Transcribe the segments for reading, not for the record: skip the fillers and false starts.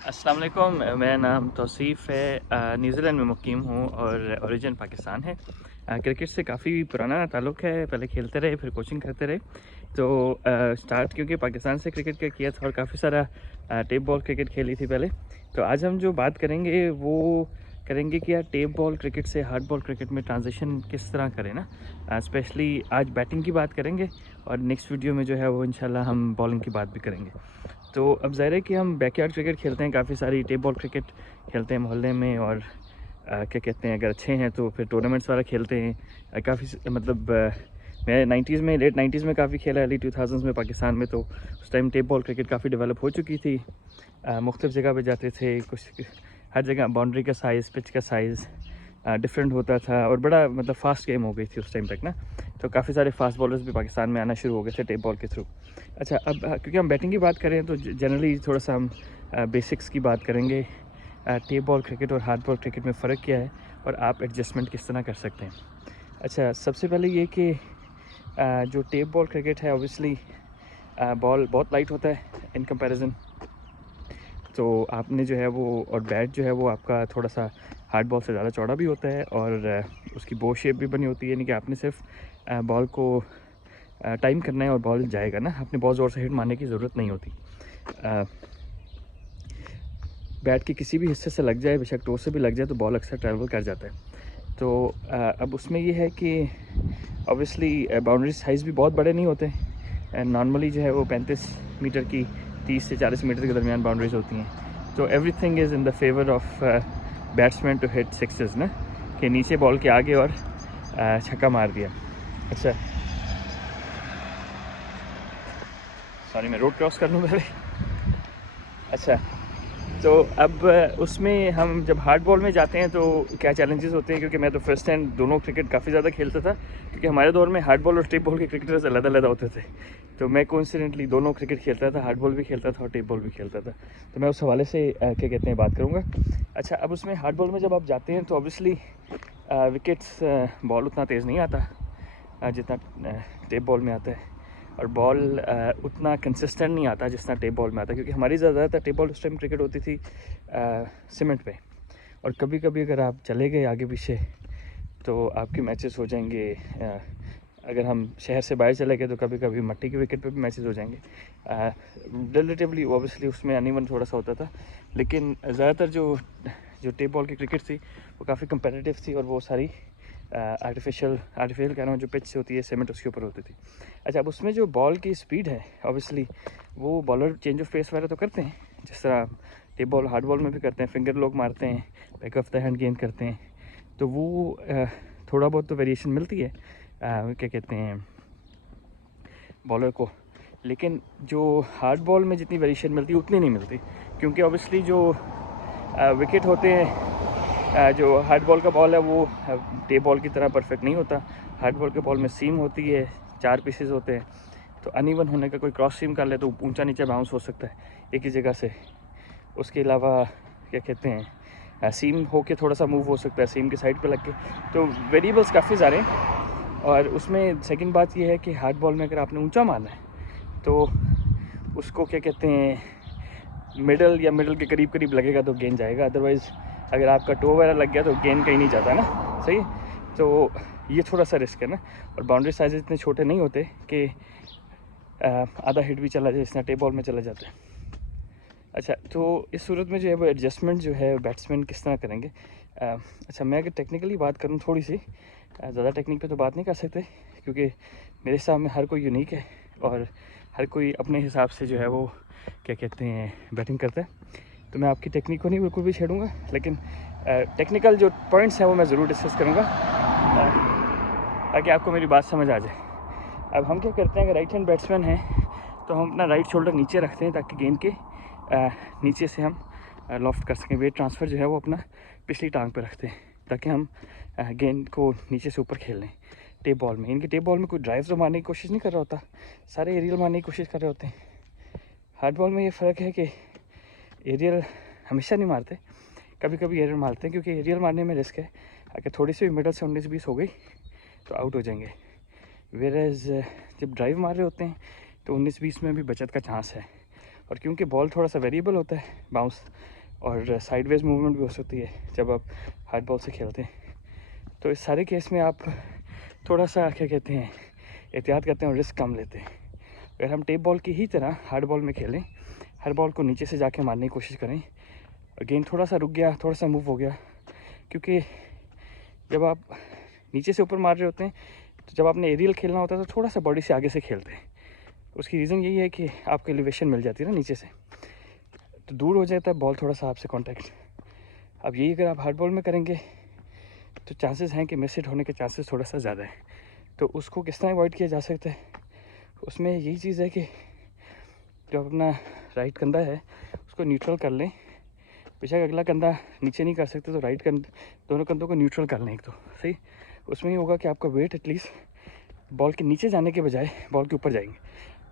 अस्सलाम वालेकुम। मेरा नाम तौसीफ़ है। न्यूज़ीलैंड में मुक़ीम हूँ और ओरिजिन पाकिस्तान है। क्रिकेट से काफ़ी पुराना ताल्लुक़ है, पहले खेलते रहे फिर कोचिंग करते रहे। तो स्टार्ट क्योंकि पाकिस्तान से क्रिकेट का किया था और काफ़ी सारा टेप बॉल क्रिकेट खेली थी पहले। तो आज हम जो बात करेंगे वो करेंगे कि यार टेप बॉल क्रिकेट से हार्ड बॉल क्रिकेट में ट्रांजिशन किस तरह करें ना। स्पेशली आज बैटिंग की बात करेंगे और नेक्स्ट वीडियो में जो है वो इंशाल्लाह हम बॉलिंग की बात भी करेंगे। तो अब ज़ाहिर है कि हम बैकयार्ड क्रिकेट खेलते हैं, काफ़ी सारी टेप बॉल क्रिकेट खेलते हैं मोहल्ले में और क्या कहते हैं, अगर अच्छे हैं तो फिर टूर्नामेंट्स वाला खेलते हैं। काफ़ी मतलब मैं 90s में, लेट 90s में काफ़ी खेला, अर्ली 2000s में पाकिस्तान में। तो उस टाइम टेप बॉल क्रिकेट काफ़ी डेवलप हो चुकी थी। मुख्तलिफ़ जगह पे जाते थे, कुछ हर जगह बाउंड्री का साइज़, पिच का साइज़ डिफरेंट होता था और बड़ा मतलब फ़ास्ट गेम हो गई थी उस टाइम तक ना। तो काफ़ी सारे फास्ट बॉलर्स भी पाकिस्तान में आना शुरू हो गए थे टेप बॉल के थ्रू। अच्छा, अब क्योंकि हम बैटिंग की बात करें तो जनरली थोड़ा सा हम बेसिक्स की बात करेंगे। टेप बॉल क्रिकेट और हार्ड बॉल क्रिकेट में फ़र्क क्या है और आप एडजस्टमेंट किस तरह कर सकते हैं। अच्छा, सबसे पहले ये कि जो टेप बॉल क्रिकेट है ऑब्वियसली बॉल बहुत लाइट होता है इन कंपैरिजन। तो आपने जो है वो, और बैट जो है वो आपका थोड़ा सा हार्ड बॉल से ज़्यादा चौड़ा भी होता है और उसकी बो शेप भी बनी होती है, यानी कि आपने सिर्फ बॉल को टाइम करना है और बॉल जाएगा ना, अपने बहुत ज़ोर से हिट मारने की ज़रूरत नहीं होती। बैट के किसी भी हिस्से से लग जाए, बेशक टो से भी लग जाए, तो बॉल अक्सर ट्रैवल कर जाता है। तो अब उसमें ये है कि ऑब्वियसली बाउंड्री साइज़ भी बहुत बड़े नहीं होते। नॉर्मली जो है वो 35 मीटर की 30 से 40 मीटर के दरमियान बाउंड्रीज होती हैं। तो everything is in the favour of batsman to hit sixes ना, कि नीचे बॉल के आगे और छक्का मार दिया। अच्छा, सॉरी मैं रोड क्रॉस कर लूँ पहले। अच्छा, तो अब उसमें हम जब हार्ड बॉल में जाते हैं तो क्या चैलेंजेस होते हैं, क्योंकि मैं तो फर्स्ट हैंड दोनों क्रिकेट काफ़ी ज़्यादा खेलता था, क्योंकि हमारे दौर में हार्ड बॉल और टेप बॉल के क्रिकेटर्स अलग-अलग होते थे। तो मैं कोइंसिडेंटली दोनों क्रिकेट खेलता था, हार्ड बॉल भी खेलता था और टेप बॉल भी खेलता था। तो मैं उस हवाले से क्या कहते हैं बात करूँगा। अच्छा, अब उसमें हार्ड बॉल में जब आप जाते हैं तो ऑब्वियसली विकेट्स, बॉल उतना तेज़ नहीं आता जितना टेप बॉल में आता है, और बॉल उतना कंसिस्टेंट नहीं आता जितना टेप बॉल में आता है, क्योंकि हमारी ज़्यादातर टेप बॉल उस टाइम क्रिकेट होती थी सीमेंट पे। और कभी कभी अगर आप चले गए आगे पीछे तो आपके मैचेस हो जाएंगे। अगर हम शहर से बाहर चले गए तो कभी कभी मट्टी के विकेट पे भी मैचेस हो जाएंगे। रिलेटिवली ऑब्वियसली उसमें अनइवन थोड़ा सा होता था, लेकिन ज़्यादातर जो जो टेप बॉल की क्रिकेट थी वो काफ़ी कंपेटिटिव थी और वो सारी आर्टिफिशियल आर्टिफिशियल कह रहा हूँ, जो पिच होती है सीमेंट उसके ऊपर होती थी। अच्छा, अब उसमें जो बॉल की स्पीड है ऑब्वियसली वो बॉलर चेंज ऑफ पेस वगैरह तो करते हैं, जिस तरह टेप बॉल हार्ड बॉल में भी करते हैं, फिंगर लोग मारते हैं, बैक ऑफ द हैंड गेंद करते हैं। तो वो थोड़ा बहुत तो वेरिएशन मिलती है क्या कहते हैं बॉलर को, लेकिन जो हार्ड बॉल में जितनी वेरिएशन मिलती है उतनी नहीं मिलती, क्योंकि ऑब्वियसली जो विकेट होते हैं, जो हार्ड बॉल का बॉल है वो टेप बॉल की तरह परफेक्ट नहीं होता। हार्ड बॉल के बॉल में सीम होती है, 4 पीसेस होते हैं, तो अनइवन होने का, कोई क्रॉस सीम कर ले तो ऊंचा नीचे बाउंस हो सकता है एक ही जगह से। उसके अलावा क्या कहते हैं सीम होके थोड़ा सा मूव हो सकता है सीम की साइड पे लग के। तो वेरिएबल्स काफ़ी सारे हैं। और उसमें सेकंड बात ये है कि हार्ड बॉल में अगर आपने ऊंचा मारना है तो उसको क्या कहते हैं मिडल या मिडल के करीब करीब लगेगा तो गेंद जाएगा, अदरवाइज़ अगर आपका टो वगैरह लग गया तो गेंद कहीं नहीं जाता ना। सही है? तो ये थोड़ा सा रिस्क है ना। और बाउंड्री साइज इतने छोटे नहीं होते कि आधा हिट भी चला जाए, जितना टेप बॉल में चला जाता है। अच्छा, तो इस सूरत में जो है वो एडजस्टमेंट जो है बैट्समैन किस तरह करेंगे। अच्छा, मैं अगर टेक्निकली बात करूँ थोड़ी सी, ज़्यादा टेक्निक पे तो बात नहीं कर सकते, क्योंकि मेरे हिसाब में हर कोई यूनिक है और हर कोई अपने हिसाब से जो है वो क्या कहते हैं बैटिंग करता है। तो मैं आपकी टेक्निक को नहीं बिल्कुल भी छेड़ूंगा, लेकिन टेक्निकल जो पॉइंट्स हैं वो मैं ज़रूर डिस्कस करूँगा ताकि आपको मेरी बात समझ आ जाए। अब हम क्या करते हैं, अगर राइट हैंड बैट्समैन हैं तो हम अपना राइट शोल्डर नीचे रखते हैं ताकि गेंद के नीचे से हम लॉफ्ट कर सकें। वेट ट्रांसफ़र जो है वो अपना पिछली टांग पे रखते हैं ताकि हम गेंद को नीचे से ऊपर खेल लें। टेप बॉल में, इनके टेप बॉल में कोई ड्राइव तो मारने की कोशिश नहीं कर रहा होता, सारे एरियल मारने की कोशिश कर रहे होते हैं। हार्ड बॉल में ये फ़र्क है कि एरियल हमेशा नहीं मारते, कभी कभी एरियल मारते हैं, क्योंकि एरियल मारने में रिस्क है, अगर थोड़ी सी भी मिडल से 19-20 हो गई तो आउट हो जाएंगे। वेरेज जब ड्राइव मार रहे होते हैं तो 19-20 में भी बचत का चांस है। और क्योंकि बॉल थोड़ा सा वेरिएबल होता है बाउंस, और साइडवेज मूवमेंट भी हो सकती है जब आप हार्ड बॉल से खेलते हैं, तो इस सारे केस में आप थोड़ा सा क्या कहते हैं एहतियात करते हैं और रिस्क कम लेते हैं। अगर हम टेप बॉल की ही तरह हार्ड बॉल में खेलें, हर बॉल को नीचे से जाके मारने की कोशिश करें, गेंद थोड़ा सा रुक गया, थोड़ा सा मूव हो गया, क्योंकि जब आप नीचे से ऊपर मार रहे होते हैं तो जब आपने एरियल खेलना होता है तो थोड़ा सा बॉडी से आगे से खेलते हैं। उसकी रीज़न यही है कि आपको एलिवेशन मिल जाती है ना नीचे से, तो दूर हो जाता है बॉल थोड़ा सा आपसे कॉन्टैक्ट। अब यही अगर आप हार्ड बॉल में करेंगे तो चांसेस हैं कि मिस हिट होने के चांसेस थोड़ा सा ज़्यादा है। तो उसको किस तरह अवॉइड किया जा सकता है, उसमें यही चीज़ है कि जो अपना राइट कंधा है उसको न्यूट्रल कर लें। बेशक अगला कंधा नीचे नहीं कर सकते तो राइट दोनों कंधों को न्यूट्रल कर लें एक तो सही। उसमें ये होगा कि आपका वेट एटलीस्ट बॉल के नीचे जाने के बजाय बॉल के ऊपर जाएंगे।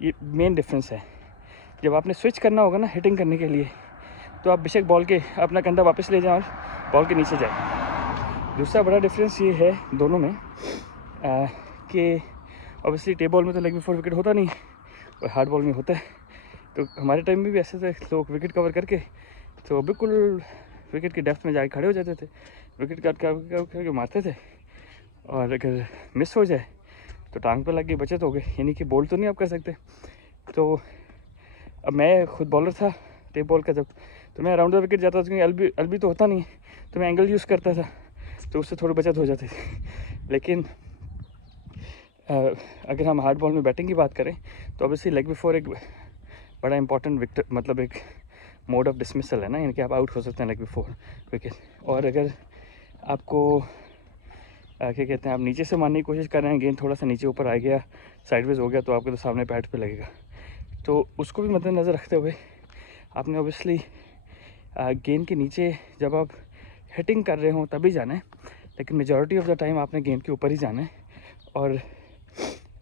ये मेन डिफरेंस है। जब आपने स्विच करना होगा ना हिटिंग करने के लिए, तो आप बेशक बॉल के अपना कंधा वापस ले जाएं और बॉल के नीचे जाए। दूसरा बड़ा डिफरेंस ये है दोनों में कि ऑब्वियसली टेप बॉल में तो लेग बिफोर विकेट होता नहीं और हार्ड बॉल में होता है। तो हमारे टाइम में भी ऐसे थे लोग विकेट कवर करके तो बिल्कुल विकेट की डेप्थ में जाके खड़े हो जाते थे, विकेट कट करके मारते थे, और अगर मिस हो जाए तो टांग पे लग गई बचत हो गई, यानी कि बॉल तो नहीं आप कर सकते। तो अब मैं खुद बॉलर था टेप बॉल का, जब तो मैं अराउंड द विकेट जाता था क्योंकि एलबी तो होता नहीं, तो मैं एंगल यूज़ करता था, तो उससे थोड़ी बचत हो जाती थी। लेकिन अगर हम हार्ड बॉल में बैटिंग की बात करें तो ऑब्वियसली लेग बिफोर एक बड़ा इंपॉर्टेंट विकेट, मतलब एक मोड ऑफ डिसमिसल है ना, यानी कि आप आउट हो सकते हैं लेग बिफोर विकेट। और अगर आपको क्या कहते हैं आप नीचे से मारने की कोशिश कर रहे हैं, गेंद थोड़ा सा नीचे ऊपर आ गया, साइडवेज हो गया, तो आपके तो सामने पैड पे लगेगा। तो उसको भी मद्देनज़र रखते हुए आपने ऑब्वियसली गेंद के नीचे जब आप हिटिंग कर रहे हो तभी जाना है, लेकिन मेजॉरिटी ऑफ द टाइम आपने गेंद के ऊपर ही जाना है और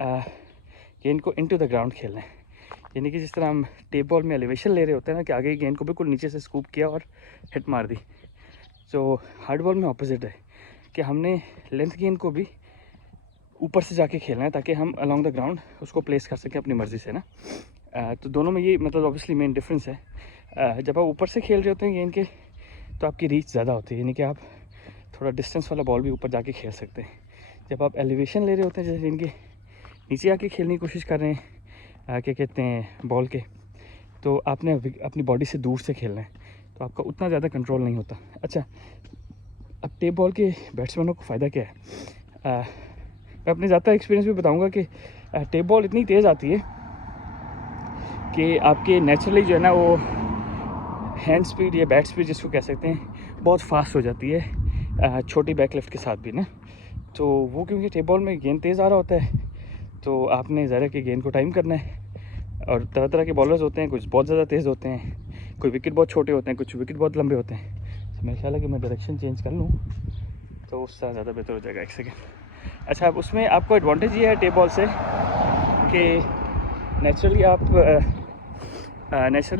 गेंद को इनटू द ग्राउंड खेलना है। यानी कि जिस तरह हम टेप बॉल में एलिवेशन ले रहे होते हैं ना, कि आगे गेंद को बिल्कुल नीचे से स्कूप किया और हिट मार दी। तो हार्ड बॉल में ऑपोजिट है कि हमने लेंथ गेंद को भी ऊपर से जाके खेलना है ताकि हम अलॉन्ग द ग्राउंड उसको प्लेस कर सकें अपनी मर्ज़ी से ना। तो दोनों में ये मतलब ऑब्वियसली मेन डिफरेंस है। जब आप ऊपर से खेल रहे होते हैं गेंद के तो आपकी रीच ज़्यादा होती है, यानी कि आप थोड़ा डिस्टेंस वाला बॉल भी ऊपर जाके खेल सकते हैं। जब आप एलिवेशन ले रहे होते हैं, जैसे इनके नीचे आके खेलने की कोशिश कर रहे हैं क्या कहते हैं बॉल के, तो आपने अपनी बॉडी से दूर से खेलना है, तो आपका उतना ज़्यादा कंट्रोल नहीं होता। अच्छा, अब टेप बॉल के बैट्समैनों को फ़ायदा क्या है, मैं अपने ज़्यादा एक्सपीरियंस भी बताऊंगा कि टेप बॉल इतनी तेज़ आती है कि आपके नेचुरली जो है ना वो हैंड स्पीड या बैट स्पीड जिसको कह सकते हैं बहुत फास्ट हो जाती है छोटी बैक लिफ्ट के साथ भी ना। तो वो क्योंकि टेप बॉल में गेंद तेज़ आ रहा होता है तो आपने ज़रा कि गेंद को टाइम करना है, और तरह तरह के बॉलर्स होते हैं, कुछ बहुत ज़्यादा तेज़ होते हैं, कोई विकेट बहुत छोटे होते हैं, कुछ विकेट बहुत लंबे होते हैं। तो मेरा ख्याल है कि मैं डायरेक्शन चेंज कर लूँ तो उससे ज़्यादा बेहतर हो जाएगा। एक सेकेंड। अच्छा, अब उसमें आपको एडवांटेज ये है टेप बॉल से कि नेचुरली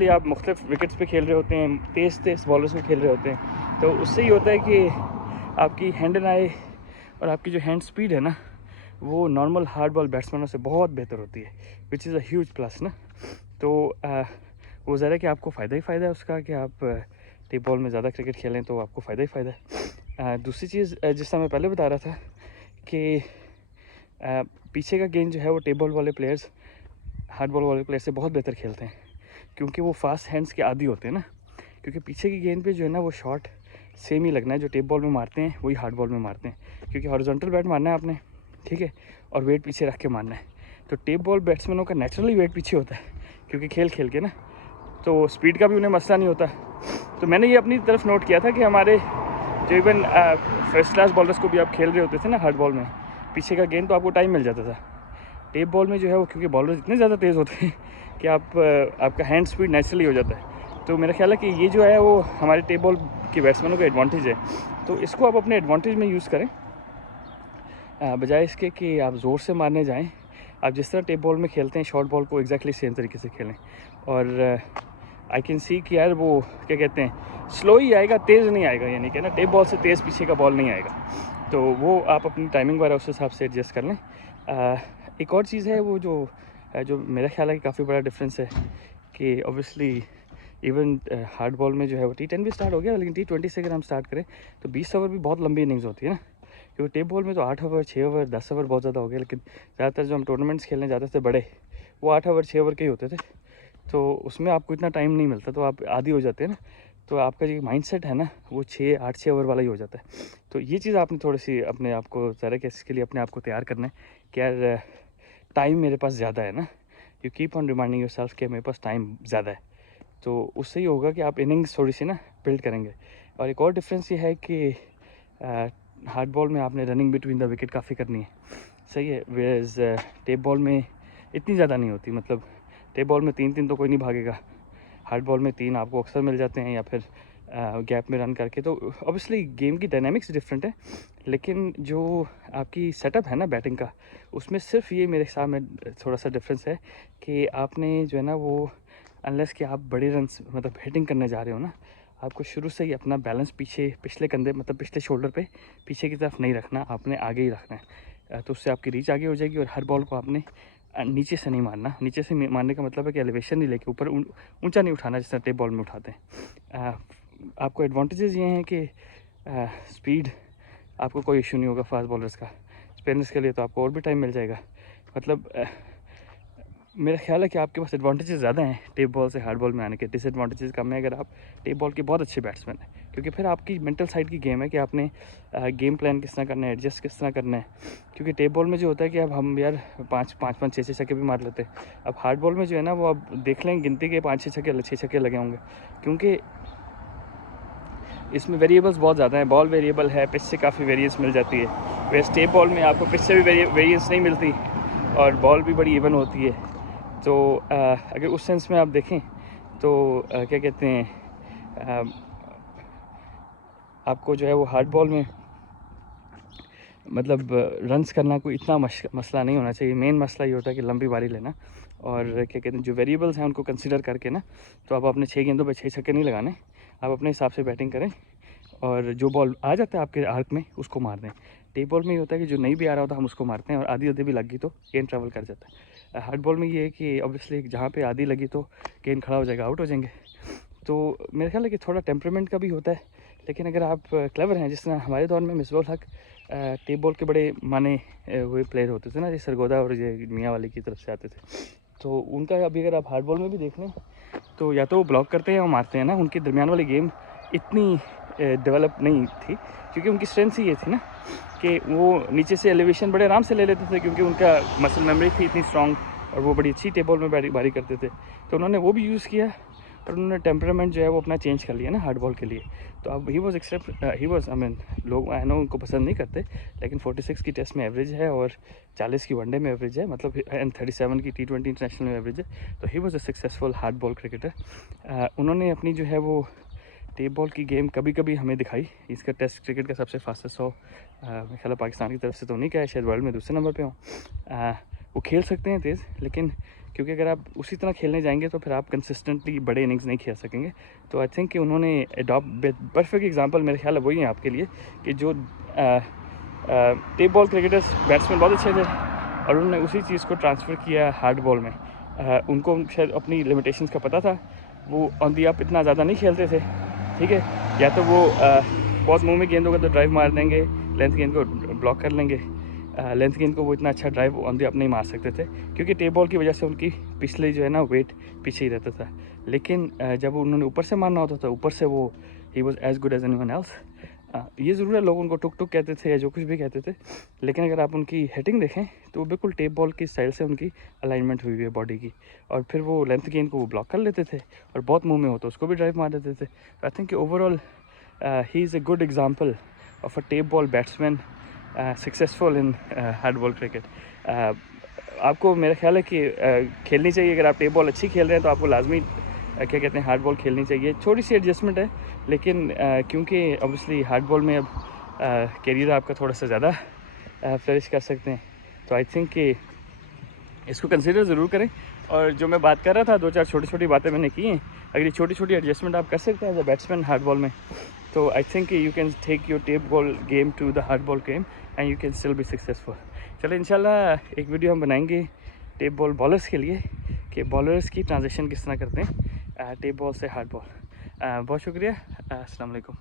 आप मुख्तलिफ विकेट्स पे खेल रहे होते हैं, तेज़ बॉलर्स में खेल रहे होते हैं, तो उससे ये होता है कि आपकी हैंड एंड आई और आपकी जो हैंड स्पीड है ना वो नॉर्मल हार्ड बॉल बैट्समैनों से बहुत बेहतर होती है, which is a huge plus ना। तो वो ज़रा कि आपको फ़ायदा ही फ़ायदा है उसका कि आप टेप बॉल में ज़्यादा क्रिकेट खेलें तो आपको फ़ायदा ही फ़ायदा है। दूसरी चीज़ जिस तरह मैं पहले बता रहा था कि पीछे का गेंद जो है वो टेप बॉल वाले प्लेयर्स हार्ड बॉल वाले प्लेयर से बहुत बेहतर खेलते हैं, क्योंकि वो फास्ट हैंड्स के आदी होते हैं ना। क्योंकि पीछे की गेंद पे जो है ना वो शॉट सेम ही लगना है, जो टेप बॉल में मारते हैं वही हार्ड बॉल में मारते हैं, क्योंकि हॉरिजॉन्टल बैट मारना है आपने, ठीक है, और वेट पीछे रख के मारना है। तो टेप बॉल बैट्समैनों का नेचुरली वेट पीछे होता है क्योंकि खेल के ना, तो स्पीड का भी उन्हें मसला नहीं होता। तो मैंने ये अपनी तरफ नोट किया था कि हमारे जो इवन फर्स्ट क्लास बॉलर्स को भी आप खेल रहे होते थे ना हार्ड बॉल में, पीछे का गेंद तो आपको टाइम मिल जाता था। टेप बॉल में जो है वो क्योंकि बॉलर्स इतने ज़्यादा तेज़ होते हैं कि आपका हैंड स्पीड नेचुरली हो जाता है। तो मेरा ख्याल है कि ये जो है वो हमारे टेप बॉल के बैट्समैनों का एडवांटेज है, तो इसको आप अपने एडवांटेज में यूज़ करें बजाय इसके कि आप ज़ोर से मारने जाएं। आप जिस तरह टेप बॉल में खेलते हैं शॉर्ट बॉल को एग्जैक्टली सेम तरीके से खेलें, और आई कैन सी कि यार वो क्या कहते हैं स्लो ही आएगा, तेज़ नहीं आएगा, यानी कि ना टेप बॉल से तेज़ पीछे का बॉल नहीं आएगा। तो वो आप अपनी टाइमिंग वगैरह उस हिसाब से एडजस्ट कर लें। एक और चीज़ है वो जो मेरा ख्याल है कि काफ़ी बड़ा डिफरेंस है कि ऑब्वियसली इवन हार्ड बॉल में जो है वो T10 भी स्टार्ट हो गया, लेकिन T20 से अगर हम स्टार्ट करें तो 20 ओवर भी बहुत लंबी इनिंग्स होती है ना, क्योंकि टेप बॉल में तो 8 ओवर 6 ओवर 10 ओवर बहुत ज़्यादा हो गया, लेकिन ज़्यादातर जो हम टूर्नामेंट्स खेलने जाते थे बड़े, वो 8 ओवर 6 ओवर के ही होते थे, तो उसमें आपको इतना टाइम नहीं मिलता, तो आप आदी हो जाते हैं ना, तो आपका जो माइंडसेट है ना वो 6 ओवर वाला ही हो जाता है। तो ये चीज़ आपने थोड़ी सी अपने आप को ज़रा केस के लिए अपने आप को तैयार करना है कि यार टाइम मेरे पास ज़्यादा है ना, you keep on reminding yourself कि मेरे पास टाइम ज़्यादा है, तो उससे ही होगा कि आप इनिंग्स थोड़ी सी ना बिल्ड करेंगे। और एक और डिफरेंस ये है कि हार्ड बॉल में आपने रनिंग बिटवीन द विकेट काफ़ी करनी है, सही है, वेयरएज टेप बॉल में इतनी ज़्यादा नहीं होती, मतलब टेप बॉल में 3 तो कोई नहीं भागेगा, हार्ड बॉल में 3 आपको अक्सर मिल जाते हैं, या फिर गैप में रन करके, तो ऑब्वियसली गेम की डायनामिक्स डिफरेंट है, लेकिन जो आपकी सेटअप है ना बैटिंग का, उसमें सिर्फ ये मेरे हिसाब में थोड़ा सा डिफरेंस है कि आपने जो है ना वो अनलेस कि आप बड़े रन मतलब हिटिंग करने जा रहे हो ना, आपको शुरू से ही अपना बैलेंस पिछले कंधे मतलब पिछले शोल्डर पे पीछे की तरफ नहीं रखना, आपने आगे ही रखना है, तो उससे आपकी रीच आगे हो जाएगी। और हर बॉल को आपने नीचे से नहीं मारना, नीचे से मारने का मतलब है कि एलिवेशन नहीं लेके ऊपर ऊंचा नहीं उठाना, जिस तरह टेप बॉल में उठाते हैं। आपको एडवांटेजेस ये हैं कि स्पीड आपको कोई इशू नहीं होगा फास्ट बॉलर्स का, स्पिनर्स के लिए तो आपको और भी टाइम मिल जाएगा, मतलब मेरा ख्याल है कि आपके पास एडवांटेजेस ज़्यादा हैं टेप बॉल से हार्ड बॉल में आने के, डिसएडवांटेजेस कम है अगर आप टेप बॉल के बहुत अच्छे बैट्समैन हैं, क्योंकि फिर आपकी मेंटल साइड की गेम है कि आपने गेम प्लान किस तरह करना है, एडजस्ट किस तरह करना है, क्योंकि टेप बॉल में जो होता है कि अब हम यार 5 6 छक्के भी मार लेते हैं, अब हार्ड बॉल में जो है ना वो अब देख लें गिनती के 5 6 छक्के लगे होंगे, क्योंकि इसमें वेरिएबल्स बहुत ज़्यादा हैं, बॉल वेरिएबल है, पिच से काफ़ी वेरिएंस मिल जाती है, वैसे टेप बॉल में आपको पिच से भी वेरिएंस नहीं मिलती और बॉल भी बड़ी इवन होती है। तो अगर उस सेंस में आप देखें तो क्या कहते हैं, आपको जो है वो हार्ड बॉल में मतलब रन्स करना कोई इतना मसला नहीं होना चाहिए, मेन मसला ये होता है कि लंबी बारी लेना, और क्या कहते हैं जो वेरिएबल्स हैं उनको कंसिडर करके ना, तो आप अपने 6 गेंदों पे 6 छक्के नहीं लगाने, आप अपने हिसाब से बैटिंग करें और जो बॉल आ जाता है आपके आर्क में उसको मार दें। टेप बॉल में ये होता है कि जो नहीं भी आ रहा होता हम उसको मारते हैं, और आधी भी लगी तो गेंद ट्रैवल कर जाता है। हार्ड बॉल में ये है कि ऑब्वियसली जहाँ पे आधी लगी तो गेंद खड़ा हो जाएगा, आउट हो जाएंगे, तो मेरे ख्याल है कि थोड़ा टेम्परामेंट का भी होता है, लेकिन अगर आप क्लेवर हैं, जिस तरह हमारे दौर में मिसबाह उल हक टेप बॉल के बड़े माने हुए प्लेयर होते थे ना, जैसे सरगोदा और ये मियाँ वाली की तरफ से आते थे, तो उनका अभी अगर आप हार्ड बॉल में भी देख लें तो या तो वो ब्लॉक करते हैं या मारते हैं ना, उनकी दरमियान वाली गेम इतनी डेवलप नहीं थी, क्योंकि उनकी स्ट्रेंथ ही ये थी ना कि वो नीचे से एलिवेशन बड़े आराम से ले लेते थे, क्योंकि उनका मसल मेमोरी थी इतनी स्ट्रॉन्ग, और वो बड़ी अच्छी टेप बॉल में बारी करते थे, तो उन्होंने वो भी यूज़ किया, और उन्होंने टेम्परामेंट जो है वो अपना चेंज कर लिया ना हार्ड बॉल के लिए। तो अब ही वॉज आई मीन लोग आई नो उनको पसंद नहीं करते, लेकिन 46 की टेस्ट में एवरेज है और 40 की वनडे में एवरेज है, मतलब एंड 37 की T20 इंटरनेशनल में एवरेज है, तो he was a successful hard ball cricketer. उन्होंने अपनी जो है वो टेप बॉल की गेम कभी कभी हमें दिखाई, इसका टेस्ट क्रिकेट का सबसे फास्टेस्ट मेरे ख्याल पाकिस्तान की तरफ से तो नहीं क्या है, शायद वर्ल्ड में दूसरे नंबर पे हो। वो खेल सकते हैं तेज़, लेकिन क्योंकि अगर आप उसी तरह खेलने जाएंगे तो फिर आप कंसिस्टेंटली बड़े इनिंग्स नहीं खेल सकेंगे, तो आई थिंक कि उन्होंने अडॉप्ट परफेक्ट एग्जांपल मेरे ख्याल है वही है आपके लिए कि जो टेप बॉल क्रिकेटर्स बैट्समैन बहुत अच्छे थे और उन्होंने उसी चीज़ को ट्रांसफ़र किया हार्ड बॉल में। उनको शायद अपनी लिमिटेशंस का पता था, वो ऑन दी अप इतना ज़्यादा नहीं खेलते थे, ठीक है, या तो वो बहुत मुँह में गेंद होगा तो ड्राइव मार देंगे, लेंथ गेंद को ब्लॉक कर लेंगे, लेंथ गेंद को वो इतना अच्छा ड्राइव ऑन दी अप नहीं मार सकते थे, क्योंकि टेप बॉल की वजह से उनकी पिछले जो है ना वेट पीछे ही रहता था, लेकिन जब उन्होंने ऊपर से मारना होता था ऊपर से वो ही was as good as anyone else. ये ज़रूर है लोग उनको टुक टुक कहते थे या जो कुछ भी कहते थे, लेकिन अगर आप उनकी हिटिंग देखें तो बिल्कुल टेप बॉल की स्टाइल से उनकी अलाइनमेंट हुई है बॉडी की, और फिर वो लेंथ गेंद को वो ब्लॉक कर लेते थे और बहुत मुंह में हो तो उसको भी ड्राइव मार देते थे। I think overall he is a good example of a tape ball batsman successful in hard ball cricket. आपको मेरा ख्याल है कि खेलनी चाहिए, अगर आप टेप बॉल अच्छी खेल रहे हैं तो आपको लाजमी क्या कहते हैं हार्ड बॉल खेलनी चाहिए। छोटी सी एडजस्टमेंट है, लेकिन क्योंकि ऑब्वियसली हार्ड बॉल में अब कैरियर आपका थोड़ा सा ज़्यादा फ्लरिश कर सकते हैं, तो आई थिंक कि इसको कंसिडर ज़रूर करें। और जो मैं बात कर रहा था 2-4 छोटी बातें मैंने की हैं, अगर ये छोटी एडजस्टमेंट आप कर सकते हैं as a batsman hard ball में, तो I think you can take your tape ball game to the hard ball game and you can still be successful. चलो इंशाल्लाह एक वीडियो हम बनाएंगे टेप बॉल बॉलर्स के लिए कि बॉलर्स की ट्रांजिशन किस तरह करते हैं टेप बॉल से हार्ड बॉल। बहुत शुक्रिया, अस्सलाम वालेकुम।